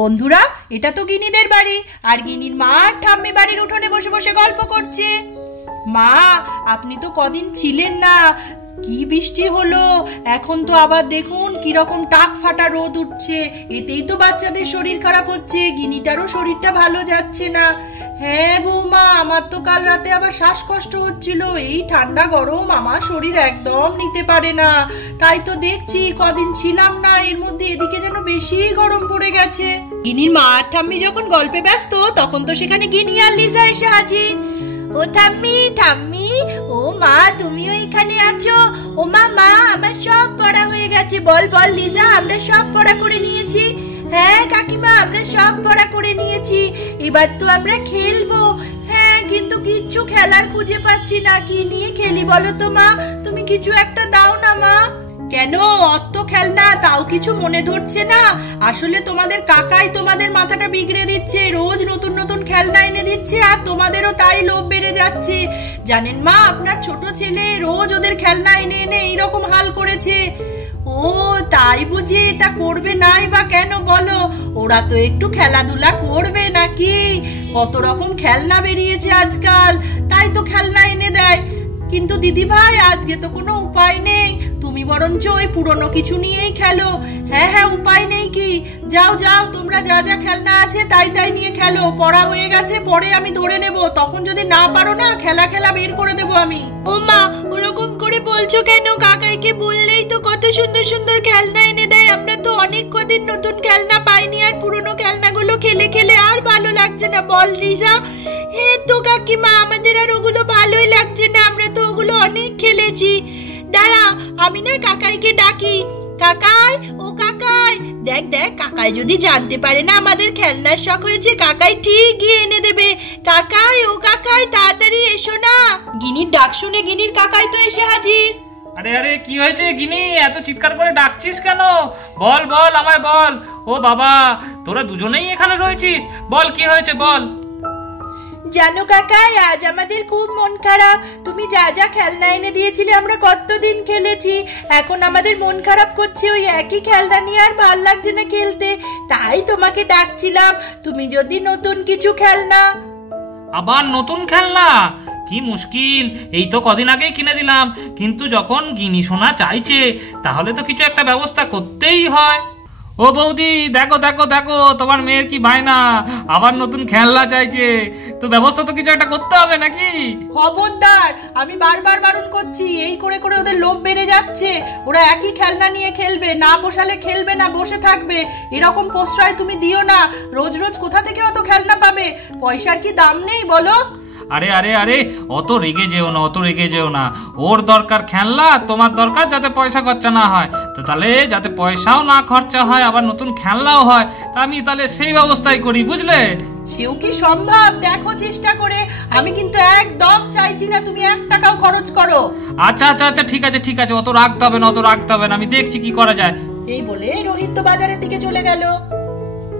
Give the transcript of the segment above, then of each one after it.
বন্ধুরা, এটা তো গিনিদের বাড়ি, আর গিনির মা আর ঠাম্মি বাড়ির উঠোনে বসে বসে গল্প করছে। মা, আপনি তো কদিন ছিলেন না, কি বৃষ্টি হলো, এখন তো আবার দেখুন কিরকম টাক ফাটা রোদ উঠছে, এতেই তো বাচ্চাদের শরীর খারাপ হচ্ছে, গিনিটারও শরীরটা ভালো যাচ্ছে না। হ্যাঁ বৌমা, আমার তো কাল রাতে আবার শ্বাসকষ্ট হচ্ছিল, এই ঠান্ডা গরম আমার শরীর একদম নিতে পারে না, তাই তো দেখছি কদিন ছিলাম না, এর মধ্যে এদিকে যেন বেশি গরম পড়ে গেছে। গিনির মা আর ঠাম্মি যখন গল্পে ব্যস্ত, তখন তো সেখানে গিনি আর লিজা এসে হাজির। ও ঠাম্মি, ঠাম্মি, ও মা, তুমিও এখানে আছো? ও মা, মা আমার সব পড়া হয়ে গেছে। বল বল লিজা, আমরা সব পড়া করে নিয়েছি। হ্যাঁ কাকিমা, আমরা সব পড়া করে নিয়েছি, এবার তো আমরা খেলবো। হ্যাঁ, কিন্তু কিচ্ছু খেলার খুঁজে পাচ্ছি না, কি নিয়ে খেলি বলো তো মা, তুমি কিছু একটা দাও না মা। কেন, অত খেলনা তাও কিছু মনে ধরছে না? আসলে তোমাদের কাকাই তোমাদের মাথাটা বিগড়ে দিচ্ছে, রোজ নতুন নতুন খেলনা এনে দিচ্ছে, আর তোমাদেরও তাই লোভ বেড়ে যাচ্ছে। জানেন মা, আপনার ছোট ছেলে রোজ ওদের খেলনা এনে এনে এইরকম হাল করেছে। ও তাই বুঝি, এটা করবে নাই বা কেন বলো? ওরা তো একটু খেলাধুলা করবে নাকি, কত রকম খেলনা বেরিয়েছে আজকাল, তাই তো খেলনা এনে দেয়। কিন্তু দিদি ভাই, আজকে তো কোনো উপায় নেই, তুমি বরঞ্চ ওই পুরনো কিছু নিয়েই খেলো। হ্যাঁ হ্যাঁ, উপায় নেই কি, যাও যাও, তোমরা যা যা খেলনা আছে তাই তাই নিয়ে খেলো, পড়া হয়ে গেছে, পরে আমি ধরে নেব, তখন যদি না পারো না, খেলা খেলা বের করে দেবো আমি। ও মা, ওরকম করে বলছো কেন? কাকাইকে বললেই তো কত সুন্দর সুন্দর খেলনা এনে দেয়, আমরা তো অনেক কদিন নতুন খেলনা পাইনি, আর পুরনো খেলনাগুলো খেলে খেলে আর ভালো লাগছে না। বল লিজা। হ্যাঁ তো কাকিমা, আমাদের আর ওগুলো ভালোই লাগছে না, আমরা তো ওগুলো অনেক খেলেছি। দাঁড়া, আমি না কাকাইকে ডাকি। কাকাই, ও কাকাই, দেখ দেখ, কাকাই যদি জানতে পারে না আমাদের খেলনার শখ হয়েছে, কাকাই ঠিক গিয়ে এনে দেবে। কাকাই, ও কাকাই, তাড়াতাড়ি এসো না। গিনির ডাক শুনে গিনির কাকাই তো এসে হাজির। আরে আরে, কি হয়েছে গিনি, এত চিৎকার করে ডাকছিস কেন? বল বল, আমায় বল। ও বাবা, তোরা দুজনেই এখানে রয়েছিস, বল কি হয়েছে বল। জানো কাকাই, আজ আমাদের খুব মন খারাপ, তুমি যা যা খেলনা এনে দিয়েছিলে আমরা কতদিন খেলেছি, এখন আমাদের মন খারাপ করছে, ওই একই খেলনা নিয়ে আর ভাল লাগছে না খেলতে, তাই তোমাকে ডাকছিলাম, তুমি যদি নতুন কিছু খেলনা। আবার নতুন খেলনা? কি মুশকিল, এই তো কদিন আগেই কিনে দিলাম, কিন্তু যখন গিনি সোনা চাইছে, তাহলে তো কিছু একটা ব্যবস্থা করতেই হয়। ও বৌদি, দেখো দেখো দেখো, তোমার মেয়ের কি বায়না, আবার নতুন খেলনা চাইছে, তো ব্যবস্থা তো কিছু একটা করতে হবে নাকি? খবরদার, আমি বারবার বারণ করছি, এই করে করে ওদের লোভ বেড়ে যাচ্ছে, ওরা একই খেলনা নিয়ে খেলবে, না বসালে খেলবে না, বসে থাকবে, এরকম প্রশ্রয় তুমি দিও না, রোজ রোজ কোথা থেকে অত খেলনা পাবে, পয়সার কি দাম নেই বলো? আরে আরে আরে, অত রেগে যেও না, অত রেগে যেও না, ওর দরকার খেলনা, তোমার দরকার যাতে পয়সা খরচা না হয়, তো তাহলে যাতে পয়সাও না খরচা হয়, আবার নতুন খেলনাও হয়, তা আমি তাহলে সেই ব্যবস্থাই করি, বুঝলে? সেও কি সম্ভব, দেখো চেষ্টা করে, আমি কিন্তু একদম চাইছি না তুমি 1 টাকাও খরচ করো। আচ্ছা আচ্ছা আচ্ছা, ঠিক আছে ঠিক আছে, অত রাখতে হবে না, অত রাখতে হবে না, আমি দেখছি কি করা যায়। এই বলে রোহিত তো বাজারের দিকে চলে গেল।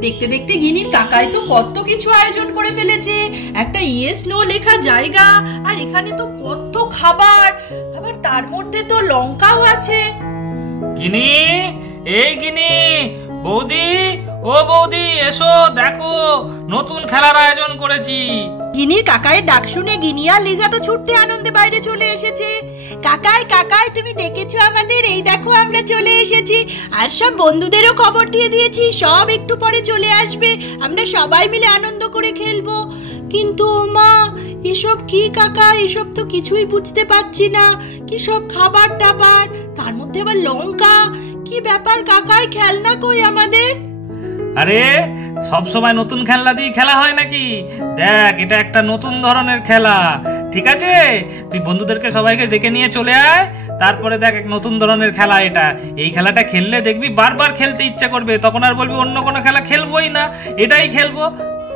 দেখতে দেখতে গিনির কাকাই তো কত কিছু আয়োজন করে ফেলেছে, একটা ইয়েস নো লেখা জায়গা, আর এখানে তো কত খাবার, আবার তার মধ্যে তো লঙ্কাও আছে। গিনি, এই গিনি, বৌদি, ও বৌদি, এসো দেখো, নতুন খেলার আয়োজন করেছি। গিনির কাকাইয়ের ডাক শুনে গিনি আর লিজা তো ছুটতে আনন্দে বাইরে চলে এসেছে। কাকাই, কাকাই, তুমি ডেকেছো আমাদের, এই দেখো আমরা চলে এসেছি, আর সব বন্ধুদেরও খবর দিয়ে দিয়েছি, সব একটু পরে চলে আসবে, আমরা সবাই মিলে আনন্দ করে খেলবো। কিন্তু মা, এসব কি কাকা, এসব তো কিছুই বুঝতে পারছি না, কি সব খাবার টাবার, তার মধ্যে আবার লঙ্কা, কি ব্যাপার কাকাই, খেলনা কই আমাদের? আরে, সব সময় নতুন খেলনা দিয়ে খেলা হয় নাকি? দেখ, এটা একটা নতুন ধরনের খেলা, ঠিক আছে? তুই বন্ধুদেরকে সবাইকে ডেকে নিয়ে চলে আয়, তারপরে দেখ, এক নতুন ধরনের খেলা এটা, এই খেলাটা খেললে দেখবি বারবার খেলতে ইচ্ছা করবে, তখন আর বলবি অন্য কোনো খেলা খেলবোই না, এটাই খেলবো।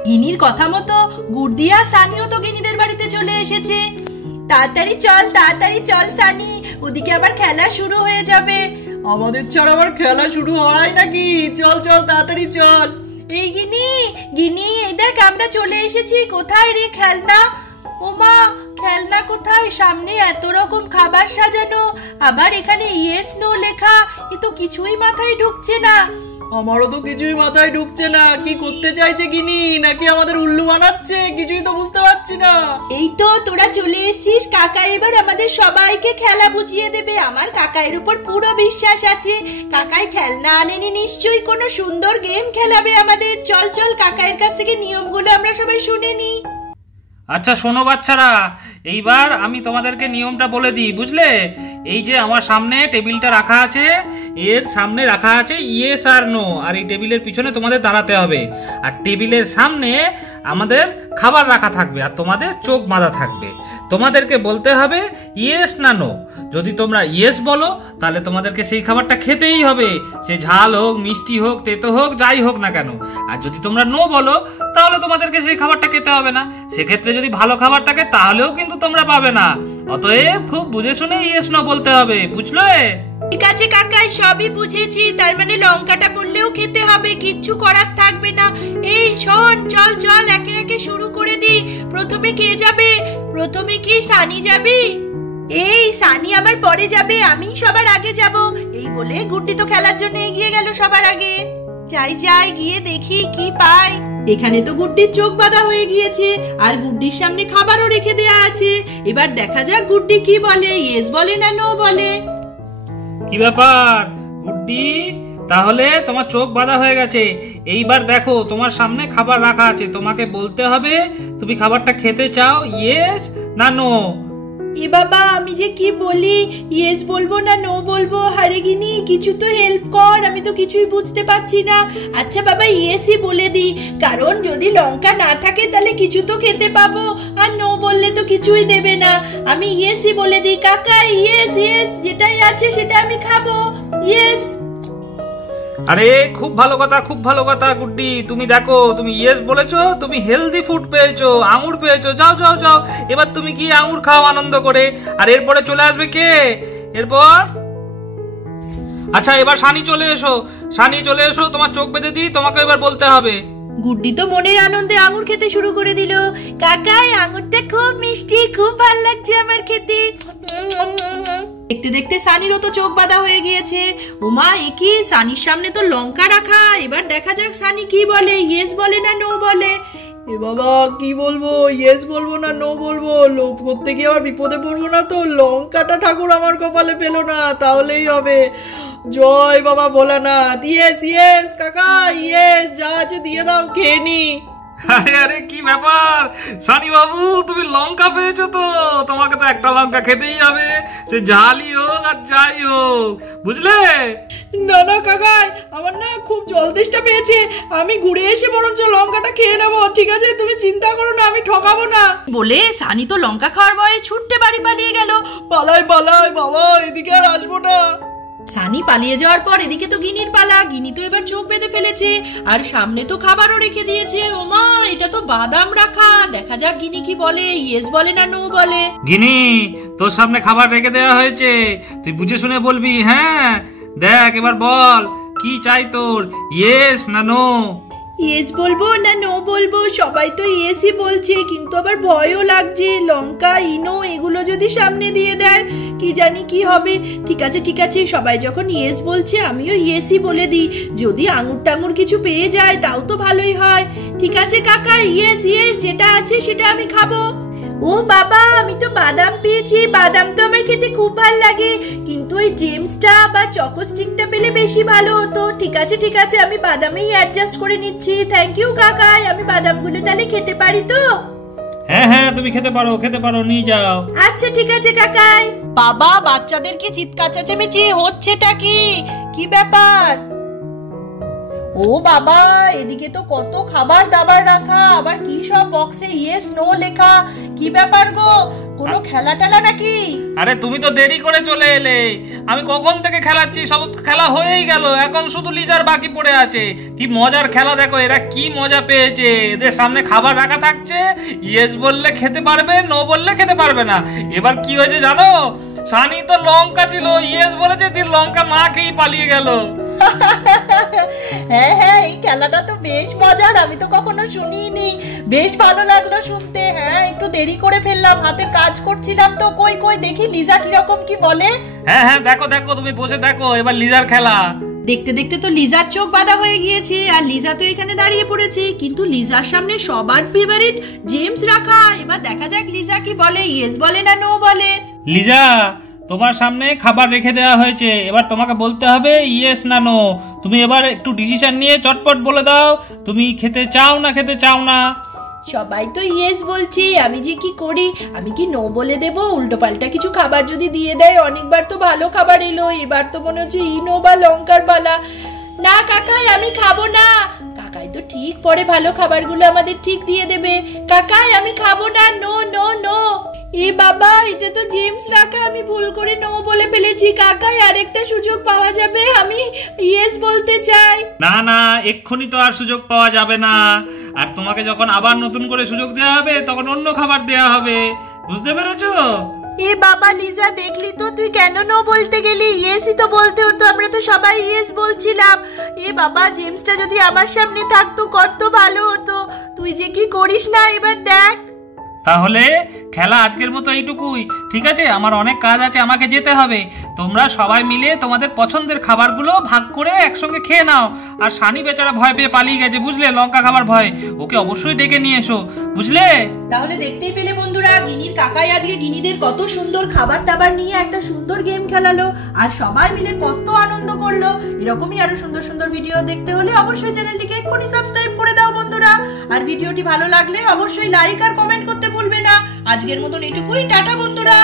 গিনির কথা মতো গুড়দিয়া সানিও তো গিনিদের বাড়িতে চলে এসেছে। তাড়াতাড়ি চল সানি, ওদিকে আবার খেলা শুরু হয়ে যাবে। আমাদের ছাড়া আবার খেলা শুরু হয় নাকি? চল চল, তাড়াতাড়ি চল। এই গিনি, গিনি, এই দেখ আমরা চলে এসেছি, কোথায় রে খেলনা? ওমা, খেলনা কোথায়? সামনে এত রকম খাবার সাজানো, আবার এখানে ইয়েস নো লেখা, এ তো কিছুই মাথায় ঢুকছে না। আমারও তো কিছুই মাথায় ঢুকছে না, কি করতে চাইছে গিনি, নাকি আমাদের উল্লু বানাচ্ছে, কিছুই তো বুঝতে পারছি না। এই তো তোরা চলে এসেছিস, কাকা এবার আমাদের সবাইকে খেলা বুঝিয়ে দেবে। আমার কাকাইয়ের উপর পুরো বিশ্বাস আছে। কাকাই খেলনা আনেনি, নিশ্চয়ই কোনো সুন্দর গেম খেলাবে আমাদের। চল চল কাকাইয়ের কাছ থেকে নিয়মগুলো আমরা সবাই শুনে নিই। আচ্ছা শোনো বাচ্চারা, এইবার আমি তোমাদেরকে নিয়মটা বলে দিই, বুঝলে? এই যে আমার সামনে টেবিলটা রাখা আছে, এর সামনে রাখা আছে ইয়েস আর নো, আর এই টেবিলের পিছনে তোমাদের দাঁড়াতে হবে। আর টেবিলের সামনে আমাদের খাবার রাখা থাকবে, আর তোমাদের চোখ বাঁধা থাকবে। তোমাদেরকে বলতে হবে ইয়েস না নো। যদি তোমরা ইয়েস বলো তাহলে তোমাদেরকে সেই খাবারটা খেতেই হবে, সে ঝাল হোক, মিষ্টি হোক, তেতো হোক, যাই হোক না কেন। আর যদি তোমরা নো বলো তাহলে তোমাদেরকে সেই খাবারটা খেতে হবে না। সেক্ষেত্রে যদি ভালো খাবার থাকে তাহলেও কিন্তু তোমরা পাবে না। অতএব খুব বুঝে শুনে ইয়েস নো বলতে হবে, বুঝলে? ঠিক আছে কাকাই, সবই বুঝেছি। তার মানে লঙ্কাটা পড়লেও খেতে হবে, কিচ্ছু করার থাকবে না। এই শোন, চল চল একে একে শুরু করে দি। প্রথমে কে যাবে? প্রথমে কি সানি যাবি? এই সানি আবার পরে যাবে, আমি সবার আগে যাব। এই বলে গুড্ডি তো খেলার জন্য এগিয়ে গেল সবার আগে। যাই যাই, গিয়ে দেখি কি পাই। এখানে তো গুড্ডির চোখ বাঁধা হয়ে গিয়েছে, আর গুড্ডির সামনে খাবারও রেখে দেয়া আছে। এবার দেখা যাক গুড্ডি কি বলে, ইয়েস বলে না নো বলে। কি ব্যাপার গুড্ডি? তাহলে তোমার চোখ বাঁধা হয়ে গেছে। এইবার দেখো তোমার সামনে খাবার রাখা আছে, তোমাকে বলতে হবে তুমি খাবারটা খেতে চাও ইয়েস না নো। এ বাবা, আমি যে কি বলি, ইয়েস বলবো না নো বলবো? হারে গিনি, কিছু তো হেল্প কর, আমি তো কিছুই বুঝতে পারছি না। আচ্ছা বাবা, ইয়েসই বলে দি, কারণ যদি লঙ্কা না থাকে তাহলে কিছু তো খেতে পাবো, আর নো বললে তো কিছুই দেবে না। আমি ইয়েসই বলে দিই। কাকা ইয়েস ইয়েস, যেটাই আছে সেটা আমি খাবো, ইয়েস। আরে খুব ভালো কথা, খুব ভালো কথা গুড্ডি। তুমি দেখো, তুমি ইয়েস বলেছো, তুমি হেলদি ফুড পেয়েছো, আঙুর পেয়েছো। যাও যাও যাও, এবার তুমি কি আঙুর খাও আনন্দ করে। আর এরপরে চলে আসবে কে এরপর? আচ্ছা এবার সানি চলে এসো, সানি চলে এসো, তোমার চোখ বেঁধে দিই, তোমাকে এবার বলতে হবে। গুড্ডি তো মনের আনন্দে আঙুর খেতে শুরু করে দিল। কাকাই আঙুরটা খুব মিষ্টি, খুব ভালো লাগছে আমার খেতে। দেখতে দেখতে সানিরও তো চোখ বাঁধা হয়ে গিয়েছে। ওমা, একি সানির সামনে তো লঙ্কা রাখা। এবার দেখা যাক সানি কি বলে, ইয়েস বলে না নো বলে। এ বাবা, কি বলবো, ইয়েস বলবো না নো বলবো? লোভ করতে গিয়ে আবার বিপদে পড়বো না তো? লঙ্কাটা ঠাকুর আমার কপালে পেলো না, তাহলেই হবে। জয় বাবা ভোলানাথ। ইয়েস ইয়েস কাকা, ইয়েস, যা আছে দিয়ে দাও, খেয়ে নি। আরে আরে কি ব্যাপার সানি বাবু, তুমি লঙ্কা পেয়েছো তো? তোমাকে তো একটা লঙ্কা খেতেই হবে, সে ঝালই হোক আর যাই হোক, বুঝলে? না না কাকাই, আমার না খুব জল তেষ্টা পেয়েছে, আমি ঘুরে এসে বরঞ্চ লঙ্কাটা খেয়ে নেবো। ঠিক আছে, তুমি চিন্তা করো না, আমি ঠকাবো না। বলে সানি তো লঙ্কা খাওয়ার ভয়ে ছুটতে বাড়ি পালিয়ে গেল। পালাই পালাই বাবা, এদিকে আর আসবো না। সানি পালিয়ে যাওয়ার পর এদিকে তো গিনির পালা। গিনি তো এবার চোখ বেঁধে ফেলেছে, আর সামনে তো খাবারও রেখে দিয়েছে। ওমা, এটা তো বাদাম রাখা। দেখা যাক গিনি কি বলে, ইয়েস বলে না নো বলে। গিনি, তোর সামনে খাবার রেখে দেওয়া হয়েছে, তুই বুঝে শুনে বলবি। হ্যাঁ দেখ, এবার বল কি চাই তোর, ইয়েস না নো? ইয়েস বলবো না নো বলবো? সবাই তো ইয়েসই বলছে, কিন্তু আবার ভয়ও লাগছে। লঙ্কা, ইনো এগুলো যদি সামনে দিয়ে দেয়, কি জানি কি হবে। ঠিক আছে ঠিক আছে, সবাই যখন ইয়েস বলছে আমিও ইয়েসই বলে দিই। যদি আঙুর টাঙুর কিছু পেয়ে যায় তাও তো ভালোই হয়। ঠিক আছে কাকা, ইয়েস ইয়েস, যেটা আছে সেটা আমি খাবো। ও বাবা, আমি তো বাদাম পেয়েছি। বাদাম তো আমার খেতে খুব ভালো লাগে, কিন্তু ওই জেমসটা বা চকোস্টিকটা পেলে বেশি ভালো হতো। ঠিক আছে ঠিক আছে, আমি বাদামেই অ্যাডজাস্ট করে নিচ্ছি। থ্যাংক ইউ কাকাই, আমি বাদামগুলো তাহলে খেতে পারি তো? হ্যাঁ হ্যাঁ, তুমি খেতে পারো, নিয়ে যাও। আচ্ছা ঠিক আছে কাকাই। বাবা, বাচ্চাদেরকে চিৎকার চেঁচামেচি হচ্ছেটা কি? কি ব্যাপার? ও বাবা, এদিকে তো কত খাবার দাবার রাখা, আবার কি সব বক্সে ইয়েস নো লেখা। কি ব্যাপার গো, কোনো খেলা টেলা নাকি? আরে তুমি তো দেরি করে চলে এলে, আমি কখন থেকে খেলাচ্ছি, সব খেলা হয়েই গেল, এখন শুধু লিজার বাকি পড়ে আছে। কি মজার খেলা দেখো, এরা কি মজা পেয়েছে। এদের সামনে খাবার রাখা থাকছে, ইয়েস বললে খেতে পারবে, নো বললে খেতে পারবে না। এবার কি হয়েছে জানো, সানি তো লঙ্কা ছিল, ইয়েস বলেছে, দিয়ে লঙ্কা না খেয়েই পালিয়ে গেল। হ্যাঁ হ্যাঁ, এই খেলাটা তো বেশ মজার, আমি তো কখনো শুনিনি। বেশ ভালো লাগলো শুনতে। হ্যাঁ, একটু দেরি করে ফেললাম, হাতে কাজ করছিলাম তো। কই কই দেখি লিজা কিরকম কি বলে। হ্যাঁ হ্যাঁ, দেখো দেখো, তুমি বসে দেখো, এবার লিজার খেলা। দেখতে দেখতে তো লিজার চোখ বাঁধা হয়ে গিয়েছে, আর লিজা তো এখানে দাঁড়িয়ে পড়েছে, কিন্তু লিজার সামনে সবার ফেভারিট জেমস রাখা। এবার দেখা যাক লিজা কি বলে, ইয়েস বলে না নো বলে। লিজা, তোমার সামনে খাবার রেখে দেওয়া হয়েছে, এবার তোমাকে বলতে হবে ইয়েস না নো। তুমি এবার একটু ডিসিশন নিয়ে চটপট বলে দাও, তুমি খেতে চাও না খেতে চাও না। সবাই তো ইয়েস বলছে, আমি যে কি করি, আমি কি নো বলে দেবো? উল্টো পাল্টা কিছু খাবার যদি দিয়ে দেয়, অনেকবার তো ভালো খাবার এলো, এবার তো মনে হচ্ছে ইনো বা লঙ্কার পালা। না কাকাই, আমি খাবো না। কাকাই তো ঠিক পরে ভালো খাবারগুলো আমাদের ঠিক দিয়ে দেবে। কাকাই আমি খাবো না, নো নো নো। এ বাবা, এটা তো জেমস রাখা, আমি ভুল করে নো বলে ফেলেছি। কাকাই আরেকটা সুযোগ পাওয়া যাবে, আমি ইয়েস বলতে চাই। না না, এক্ষুনি তো আর সুযোগ পাওয়া যাবে না, আর তোমাকে যখন আবার নতুন করে সুযোগ দেওয়া হবে তখন অন্য খাবার দেওয়া হবে, বুঝতে পেরেছো? এ বাবা লিজা, দেখলি তো তুই কেন নো বলতে গেলি? ইয়েসই তো বলতে হতো, আমরা তো সবাই ইয়েস বলছিলাম। এ বাবা, জেমসটা যদি আমার সামনে থাকতো কত ভালো হতো। তুই যে কি করিস না, এবার দেখ। তাহলে খেলা আজকের মতো এইটুকুই, ঠিক আছে? আমার অনেক কাজ আছে, আমাকে যেতে হবে। তোমরা সবাই মিলে তোমাদের পছন্দের খাবারগুলো ভাগ করে একসঙ্গে খেয়ে নাও। আর সানি বেচারা ভয় পেয়ে পালিয়ে গেছে, বুঝলে, লঙ্কা খাবার ভয়। ওকে অবশ্যই ডেকে নিয়ে এসো, বুঝলে? তাহলে দেখতেই পেলে বন্ধুরা, গিনির কাকাই আজকে গিনিদের কত সুন্দর খাবার টাবার নিয়ে একটা সুন্দর গেম খেলালো, আর সবাই মিলে কত আনন্দ করলো। এরকমই আরো সুন্দর সুন্দর ভিডিও দেখতে হলে অবশ্যই চ্যানেলটিকে এক্ষুনি সাবস্ক্রাইব করে দাও বন্ধুরা। আর ভিডিওটি ভালো লাগলে অবশ্যই লাইক আর কমেন্ট করতে ভুলবে না। আজকের মতন এইটুকুই, টাটা বন্ধুরা।